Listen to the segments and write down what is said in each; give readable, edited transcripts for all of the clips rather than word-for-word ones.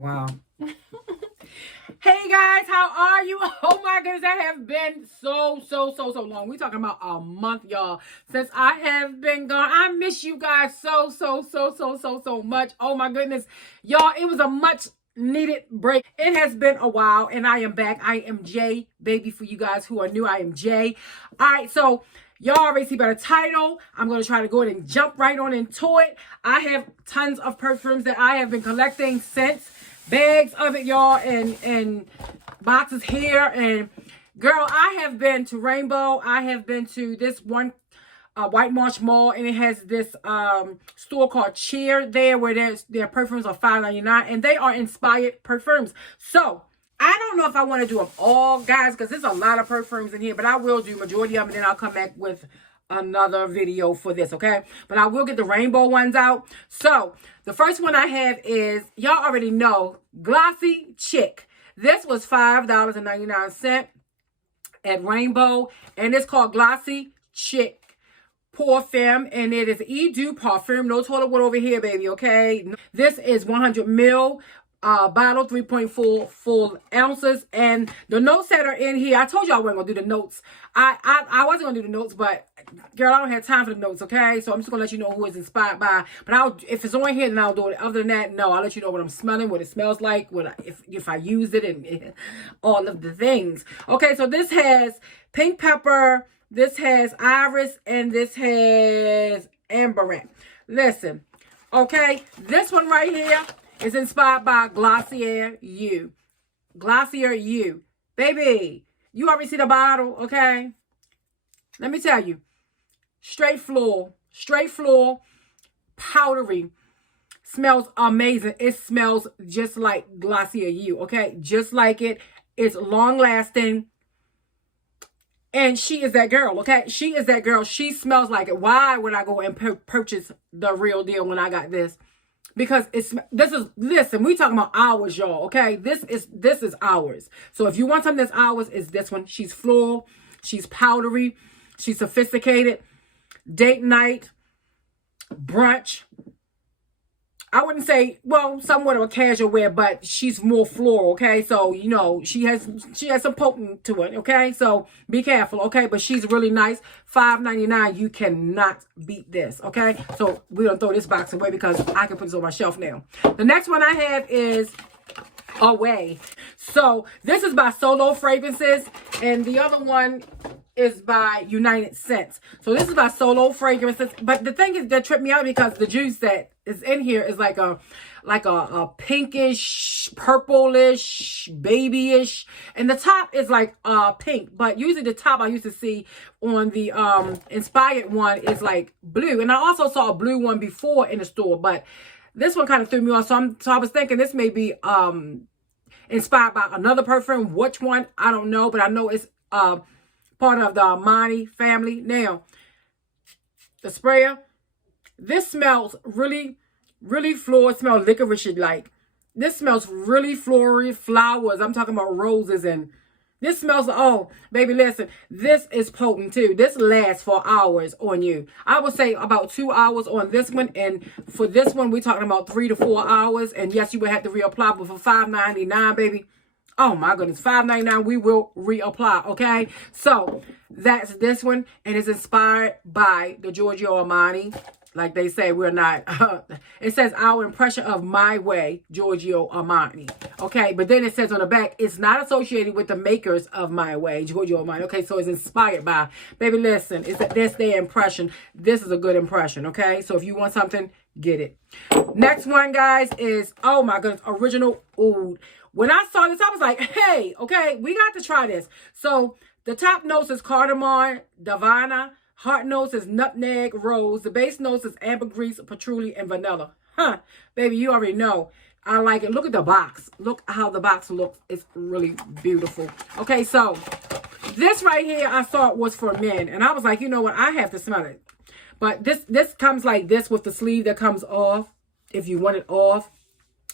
Wow. Hey guys, how are you? Oh my goodness, that has been so long. We talking about a month, y'all, since I have been gone. I miss you guys so much. Oh my goodness, y'all, it was a much needed break. It has been a while, and I am back. I am Jay, baby. For you guys who are new, I am Jay. All right, so y'all already see by the title, I'm going to try to go ahead and jump right on into it. I have tons of perfumes that I have been collecting since. Bags of it, y'all, and boxes here. And girl, I have been to Rainbow. I have been to this one White Marsh Mall, and it has this store called Cheer there, where their perfumes are $5.99, and they are inspired perfumes. So I don't know if I want to do them all, guys, because there's a lot of perfumes in here, but I will do majority of them, and then I'll come back with another video for this, okay? But I will get the rainbow ones out. So the first one I have is, y'all already know, Glossy Chick. This was $5.99 at Rainbow, and it's called Glossy Chick Perfume, and it is Eau de Parfum. No toilet water over here, baby, okay? This is 100 ml. Bottle, 3.4 full ounces, and the notes that are in here, I told you I wasn't gonna do the notes. I wasn't gonna do the notes, but girl, I don't have time for the notes, okay? So I'm just gonna let you know who it's inspired by. But if it's on here, then I'll do it. Other than that, no, I'll let you know what I'm smelling, what it smells like, if I use it, and all of the things. Okay, so this has pink pepper, this has iris, and this has amberette. Listen, okay, this one right here is inspired by Glossier You. Glossier You. Baby, you already see the bottle, okay? Let me tell you. Straight floor, powdery. Smells amazing. It smells just like Glossier You, okay? Just like it. It's long lasting. And she is that girl, okay? She is that girl. She smells like it. Why would I go and purchase the real deal when I got this? Because listen, we talking about ours, y'all, okay? This is ours. So if you want something that's ours, it's this one. She's floral, she's powdery, she's sophisticated, date night, brunch. I wouldn't say, well, somewhat of a casual wear, but she's more floral, okay? So, you know, she has some potent to it, okay? So be careful, okay? But she's really nice. $5.99, you cannot beat this, okay? So we're going to throw this box away because I can put this on my shelf now. The next one I have is Away. So this is by Solo Fragrances, and the other one is by United Scents. So this is by Solo Fragrances, but the thing is that tripped me out because the juice that is in here is like a pinkish, purplish, babyish, and the top is like pink. But usually the top I used to see on the inspired one is like blue, and I also saw a blue one before in the store, but this one kind of threw me off. So I was thinking this may be inspired by another perfume. Which one, I don't know, but I know it's part of the Armani family. Now, the sprayer, this smells really floral. It smells licorice-like. This smells really floral, flowers. I'm talking about roses, and this smells, oh, baby, listen, this is potent too. This lasts for hours on you. I would say about 2 hours on this one, and for this one, we're talking about 3 to 4 hours, and yes, you would have to reapply, but for $5.99, baby, oh my goodness, $5.99, we will reapply, okay? So that's this one, and it's inspired by the Giorgio Armani. Like they say, we're not, it says our impression of My Way, Giorgio Armani. Okay, but then it says on the back, it's not associated with the makers of My Way, Giorgio Armani. Okay, so it's inspired by, baby, listen, that's their impression. This is a good impression, okay? So if you want something, get it. Next one, guys, is, oh my goodness, Original Oud. When I saw this, I was like, hey, okay, we got to try this. So the top notes is cardamom, Davana. Heart notes is nutmeg, rose. The base notes is ambergris, patchouli, and vanilla. Huh, baby, you already know. I like it. Look at the box. Look how the box looks. It's really beautiful. Okay, so this right here I thought was for men. And I was like, you know what? I have to smell it. But this comes like this with the sleeve that comes off. If you want it off.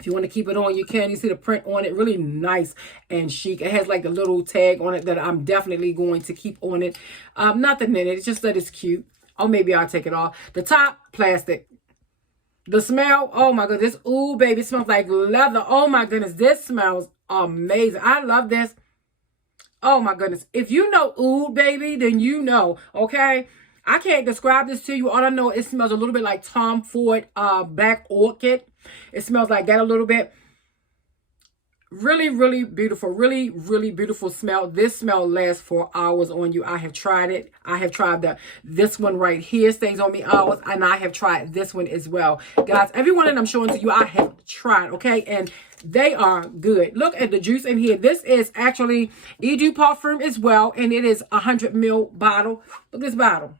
If you want to keep it on, you can. You see the print on it, really nice and chic. It has like a little tag on it that I'm definitely going to keep on it. Nothing in it. It's just that it's cute. Or maybe I'll take it off. The top, plastic. The smell, oh my goodness. Ooh, baby, it smells like leather. Oh my goodness, this smells amazing. I love this. Oh my goodness. If you know oud, baby, then you know, okay? I can't describe this to you. All I know, it smells a little bit like Tom Ford Black Orchid. It smells like that a little bit. Really, really beautiful. Really, really beautiful smell. This smell lasts for hours on you. I have tried it. I have tried this one right here. Stays on me hours. And I have tried this one as well. Guys, every one that I'm showing to you, I have tried, okay? And they are good. Look at the juice in here. This is actually Eau de Parfum as well. And it is a 100 ml bottle. Look at this bottle.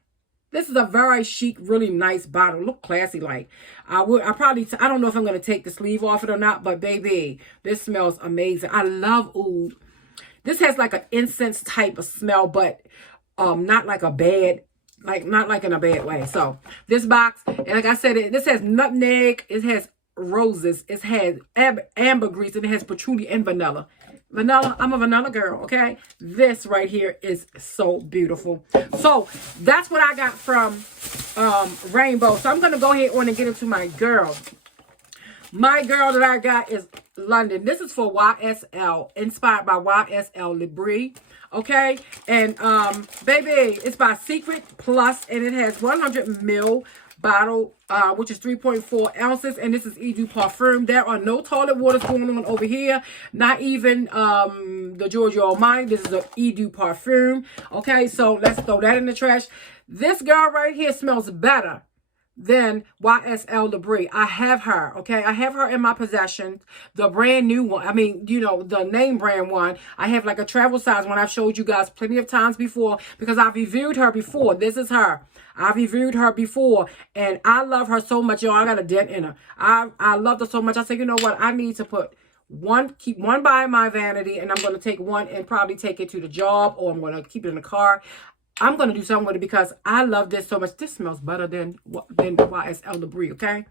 This is a very chic, really nice bottle. Look classy like. I don't know if I'm going to take the sleeve off it or not, but baby, this smells amazing. I love oud. This has like an incense type of smell, but not like a bad, not like in a bad way. So this box, and like I said, this has nutmeg, it has roses, it has ambergris, and it has patchouli and vanilla. Vanilla, I'm a vanilla girl, okay? This right here is so beautiful. So that's what I got from Rainbow. So I'm going to go ahead on and get into my girl. My girl that I got is London. This is for YSL, inspired by YSL Libri, okay? And baby, it's by Secret Plus, and it has 100 ml bottle, which is 3.4 ounces, and this is Eau de Parfum. There are no toilet waters going on over here, not even the Giorgio Armani. This is a Eau de Parfum. Okay, so let's throw that in the trash. This girl right here smells better than YSL Libri. I have her, okay? I have her in my possession, the brand new one. I mean, you know, the name brand one. I have like a travel size one I've showed you guys plenty of times before because I've reviewed her before. This is her. I've reviewed her before, and I love her so much, y'all. I got a dent in her. I loved her so much. I said, you know what? I need to keep one by my vanity, and I'm going to take one and probably take it to the job, or I'm going to keep it in the car. I'm going to do something with it because I love this so much. This smells better than YSL Libri, okay?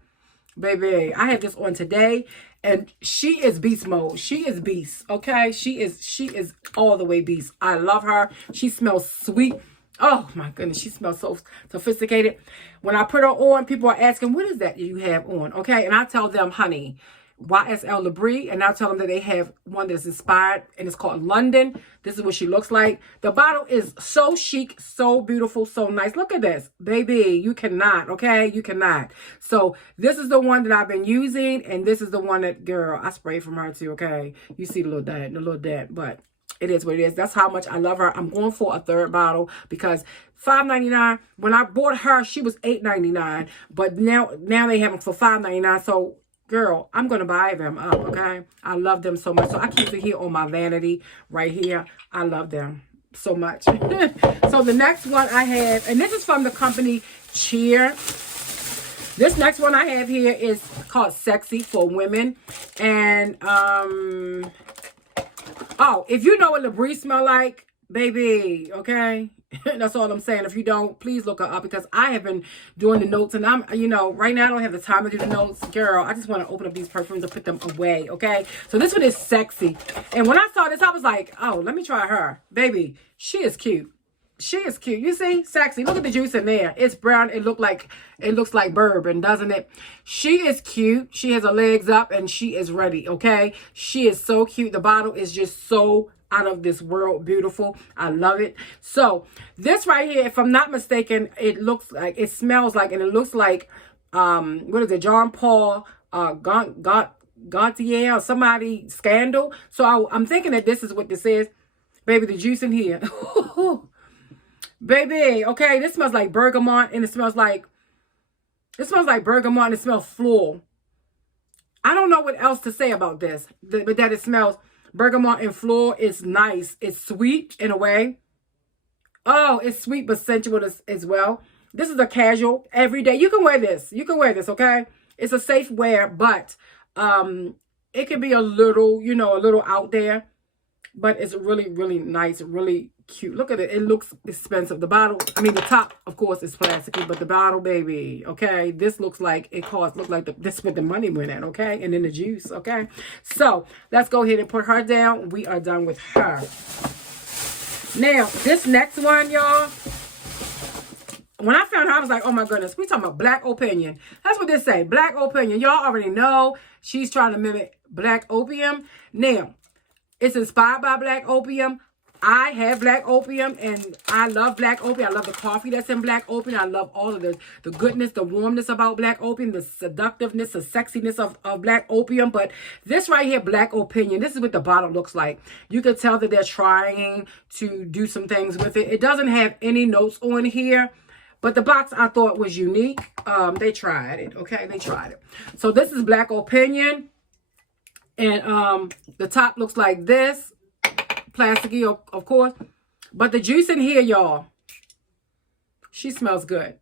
Baby, I have this on today, and she is beast mode. She is beast, okay? She is all the way beast. I love her. She smells sweet. Oh my goodness, she smells so sophisticated. When I put her on, people are asking, what is that you have on? Okay, and I tell them, honey, YSL Libri, and I tell them that they have one that's inspired, and it's called London. This is what she looks like. The bottle is so chic, so beautiful, so nice. Look at this, baby. You cannot, okay? You cannot. So this is the one that I've been using, and this is the one that, girl, I sprayed from her too, okay? You see the little dent, but it is what it is. That's how much I love her. I'm going for a third bottle because $5.99. When I bought her, she was $8.99. But now they have them for $5.99. So, girl, I'm going to buy them up, okay? I love them so much. So, I keep it here on my vanity right here. I love them so much. So, the next one I have, and this is from the company Cheer. This next one I have here is called Sexy for Women. And, oh, if you know what Libri smell like, baby, okay? That's all I'm saying. If you don't, please look her up because I have been doing the notes and I'm, you know, right now I don't have the time to do the notes. Girl, I just want to open up these perfumes and put them away, okay? So this one is Sexy. And when I saw this, I was like, oh, let me try her. Baby, she is cute. She is cute. You see? Sexy. Look at the juice in there. It's brown. It looks like bourbon, doesn't it? She is cute. She has her legs up and she is ready, okay? She is so cute. The bottle is just so out of this world beautiful. I love it. So this right here, if I'm not mistaken, it smells like, and it looks like, what is it? Jean Paul Gaultier or somebody Scandal. So I'm thinking that this is what this is. Baby, the juice in here. Baby, okay, this smells like bergamot, and it smells like bergamot, and it smells floral. I don't know what else to say about this, but that it smells bergamot and floral. It's nice. It's sweet in a way. Oh, it's sweet but sensual as well. This is a casual, everyday. You can wear this. You can wear this, okay? It's a safe wear, but it can be a little, you know, a little out there. But it's really, really nice, really cute. Look at it. It looks expensive. The bottle, I mean, the top, of course, is plasticky, but the bottle, baby, okay? This looks like it costs, this where the money went at, okay? And then the juice, okay? So, let's go ahead and put her down. We are done with her. Now, this next one, y'all. when I found her, I was like, oh my goodness, we talking about Black Opinion. That's what this say, Black Opinion. Y'all already know she's trying to mimic Black Opium. Now, it's inspired by Black Opium. I have Black Opium, and I love Black Opium. I love the coffee that's in Black Opium. I love all of the goodness, the warmness about Black Opium, the seductiveness, the sexiness of Black Opium. But this right here, Black Opinion, this is what the bottle looks like. You can tell that they're trying to do some things with it. It doesn't have any notes on here, but the box I thought was unique. They tried it, okay? They tried it. So this is Black Opinion, and the top looks like this. Plasticky, of course. But the juice in here, y'all, she smells good.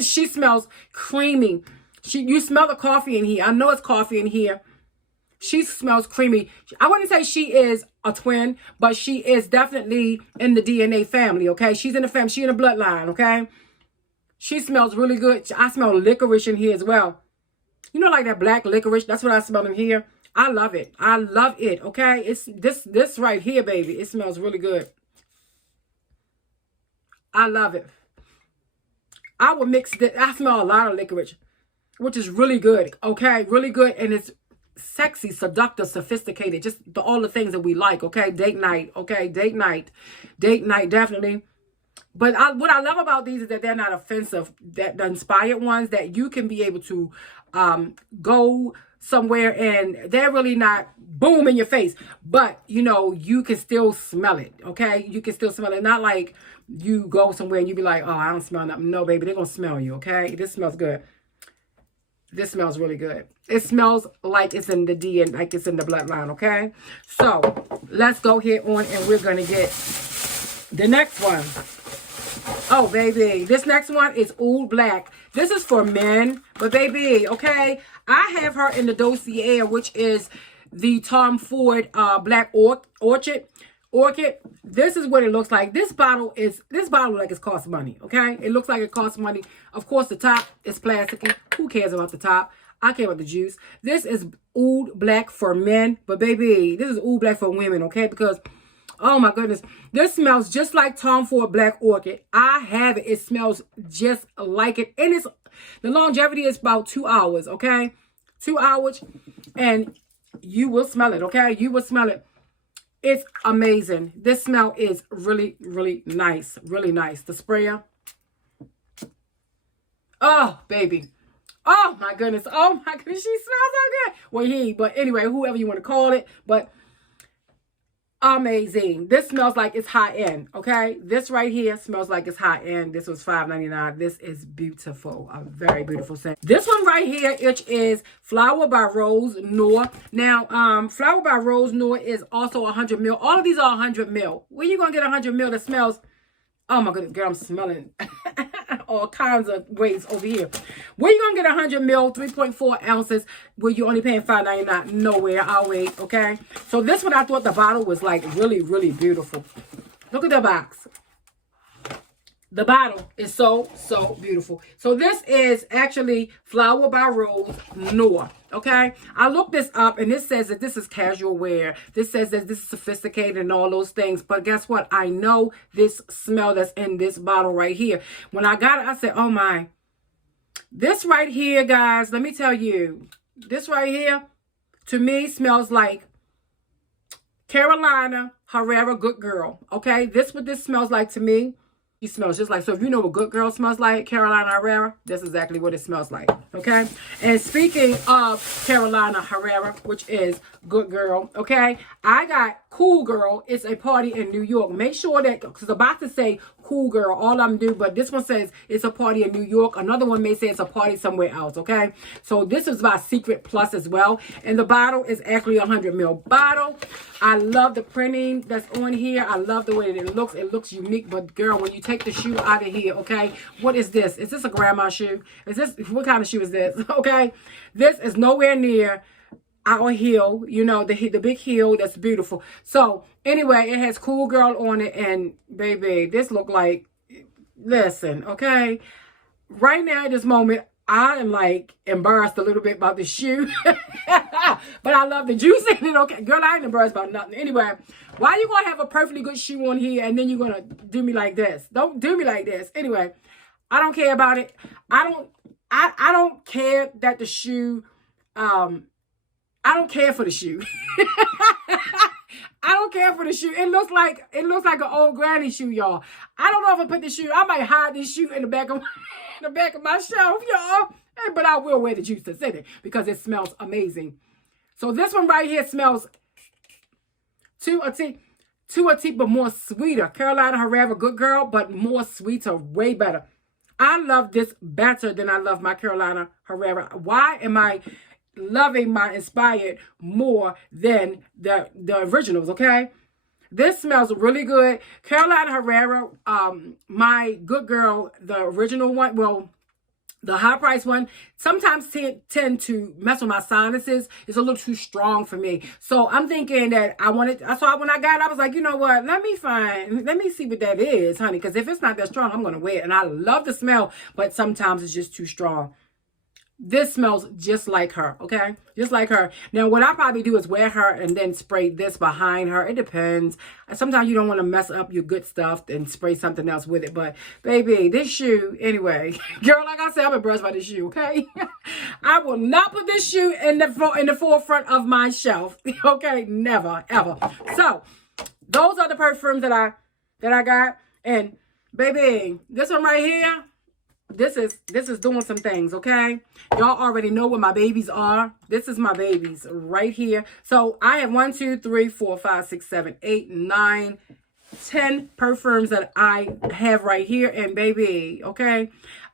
She smells creamy. You smell the coffee in here. I know it's coffee in here. She smells creamy. I wouldn't say she is a twin, but she is definitely in the DNA family, okay? She's in the family. She's in the bloodline, okay? She smells really good. I smell licorice in here as well. You know, like that black licorice? That's what I smell in here. I love it. I love it. Okay. It's this right here, baby. It smells really good. I love it. I will mix this. I smell a lot of licorice, which is really good. Okay. Really good. And it's sexy, seductive, sophisticated. Just all the things that we like. Okay. Date night. Okay. Date night. Date night. Definitely. But what I love about these is that they're not offensive. That the inspired ones, that you can be able to go somewhere and they're really not boom in your face, but you know, you can still smell it. Okay, you can still smell it. Not like you go somewhere and you be like, oh, I don't smell nothing. No, baby, they're gonna smell you. Okay, this smells good. This smells really good. It smells like it's in the DNA, like it's in the bloodline. Okay, so let's go here on and we're gonna get the next one. Oh, baby, this next one is Oud Black. This is for men, but baby, okay, I have her in the Dossier, which is the Tom Ford Black Orchid. This is what it looks like. This bottle like it costs money, okay? It looks like it costs money. Of course, the top is plasticky. Who cares about the top? I care about the juice. This is Oud Black for men, but baby, this is Oud Black for women, okay? Because oh my goodness, this smells just like Tom Ford Black Orchid. I have it. It smells just like it. And the longevity is about 2 hours, okay? 2 hours, and you will smell it, okay? You will smell it. It's amazing. This smell is really, really nice. Really nice. The sprayer. Oh, baby. Oh, my goodness. Oh, my goodness. She smells so good. Well, but anyway, whoever you want to call it. But amazing. This smells like it's high end, okay? This right here smells like it's high end. This was $5.99. This is beautiful. A very beautiful scent. This one right here, which is Flower by Rose Noir. Now, Flower by Rose Noir is also 100 ml. All of these are 100 ml. Where you gonna get 100 ml that smells? Oh my goodness, girl, I'm smelling all kinds of ways over here. Where you gonna get 100 ml, 3.4 ounces, where you're only paying $5.99? Nowhere. I'll wait, okay? So this one, I thought the bottle was like really, really beautiful. Look at the box. The bottle is so, so beautiful. So this is actually Flower by Rose Noir, okay? I looked this up, and this says that this is casual wear. This says that this is sophisticated and all those things. But guess what? I know this smell that's in this bottle right here. When I got it, I said, oh my. This right here, guys, let me tell you. This right here, to me, smells like Carolina Herrera Good Girl, okay? This what this smells like to me. He smells just like, so if you know what Good Girl smells like, Carolina Herrera, that's exactly what it smells like, okay? And speaking of Carolina Herrera, which is Good Girl, okay? I got Cool Girl. It's a party in New York. Make sure that, because about to say Cool Girl, all I'm do, but this one says it's a party in New York. Another one may say it's a party somewhere else, okay? So this is by Secret Plus as well. And the bottle is actually a 100 ml bottle. I love the printing that's on here. I love the way that it looks. It looks unique, but girl, when you take the shoe out of here, okay? What is this? Is this a grandma shoe? Is this, what kind of shoe is this? Okay? This is nowhere near our heel, you know, the big heel. That's beautiful. So anyway, it has Cool Girl on it, and baby, this look like, listen, okay, right now at this moment, I am like embarrassed a little bit about the shoe, but I love the juice in it. Okay, girl, I ain't embarrassed about nothing. Anyway, why you gonna have a perfectly good shoe on here and then you're gonna do me like this? Don't do me like this. Anyway, I don't care about it. I don't care that the shoe, I don't care for the shoe. I don't care for the shoe. It looks like an old granny shoe, y'all. I don't know if I put the shoe. I might hide this shoe in the back of my shelf, y'all. But I will wear the juice to sit it because it smells amazing. So this one right here smells to a T, but more sweeter. Carolina Herrera, good girl, but more sweeter, way better. I love this better than I love my Carolina Herrera. Why am I loving my Inspired more than the originals, okay? This smells really good. Carolina Herrera, my good girl, the original one, well, the high price one, sometimes tend to mess with my sinuses. It's a little too strong for me. So I'm thinking that so when I got it, I was like, you know what? Let me see what that is, honey. Because if it's not that strong, I'm going to wear it. And I love the smell, but sometimes it's just too strong. This smells just like her, okay? Just like her. Now, what I probably do is wear her and then spray this behind her. It depends. Sometimes you don't want to mess up your good stuff and spray something else with it. But, baby, this shoe, anyway. Girl, like I said, I'm impressed by this shoe, okay? I will not put this shoe in the forefront of my shelf, okay? Never, ever. So, those are the perfumes that I got. And, baby, this one right here, this is doing some things, okay? Y'all already know what my babies are. This is my babies right here. So I have 1, 2, 3, 4, 5, 6, 7, 8, 9, 10 perfumes that I have right here. And baby, okay,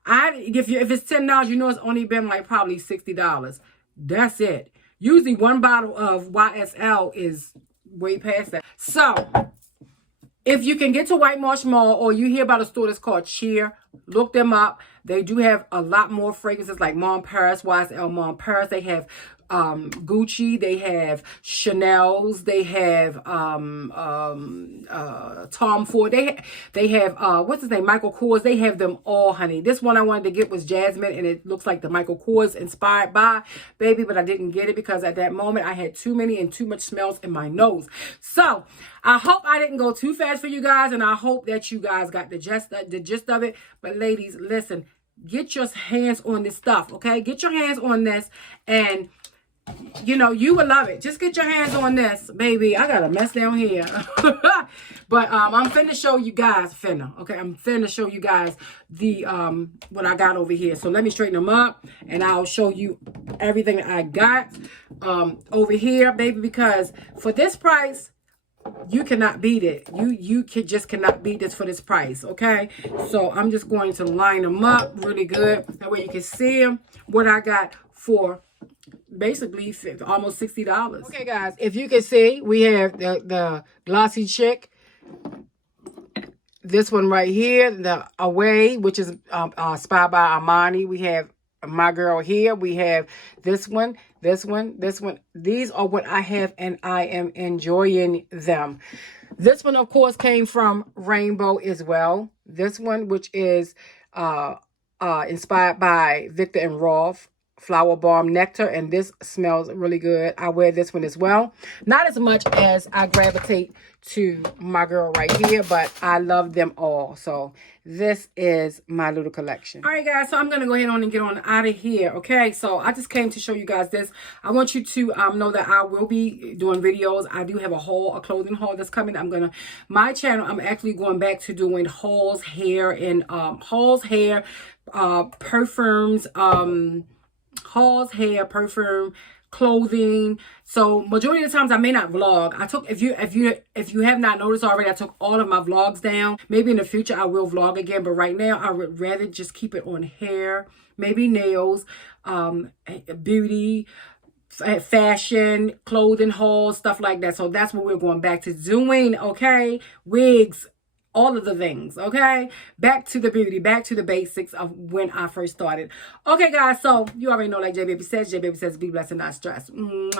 if it's $10, you know it's only been like probably $60. That's it. Usually one bottle of YSL is way past that. So if you can get to White Marsh Mall or you hear about a store that's called Cheer, look them up. They do have a lot more fragrances like Mon Paris, YSL Mon Paris. They have Gucci. They have Chanel's. They have Tom Ford. They have what's his name? Michael Kors. They have them all, honey. This one I wanted to get was Jasmine, and it looks like the Michael Kors inspired by, baby, but I didn't get it because at that moment I had too many and too much smells in my nose. So I hope I didn't go too fast for you guys, and I hope that you guys got the gist of it. But ladies, listen, get your hands on this stuff, okay? Get your hands on this, and you know, you will love it. Just get your hands on this, baby. I got a mess down here. But I'm finna show you guys, okay? I'm finna show you guys the what I got over here. So let me straighten them up, and I'll show you everything that I got over here, baby, because for this price, you cannot beat it. You just cannot beat this for this price, okay? So I'm just going to line them up really good. That way you can see them, what I got for basically almost $60. Okay, guys, if you can see, we have the Glossy Chick. This one right here, the Away, which is inspired by Armani. We have my girl here. We have this one, this one, this one. These are what I have, and I am enjoying them. This one, of course, came from Rainbow as well. This one, which is inspired by Victor and Rolf. Flower Balm Nectar, and this smells really good. I wear this one as well. Not as much as I gravitate to my girl right here, but I love them all. So this is my little collection. All right, guys, so I'm going to go ahead on and get on out of here, okay? So I just came to show you guys this. I want you to know that I will be doing videos. I do have a clothing haul that's coming. My channel, I'm actually going back to doing hauls, hair, and perfumes, hauls, hair, perfume, clothing. So majority of the times I may not vlog. If you have not noticed already, I took all of my vlogs down. Maybe in the future I will vlog again, but right now I would rather just keep it on hair, maybe nails, beauty, fashion, clothing hauls, stuff like that. So that's what we're going back to doing, okay? Wigs, all of the things, okay? Back to the beauty, back to the basics of when I first started. Okay, guys, so you already know, like J Baby says, be blessed and not stressed. Mwah.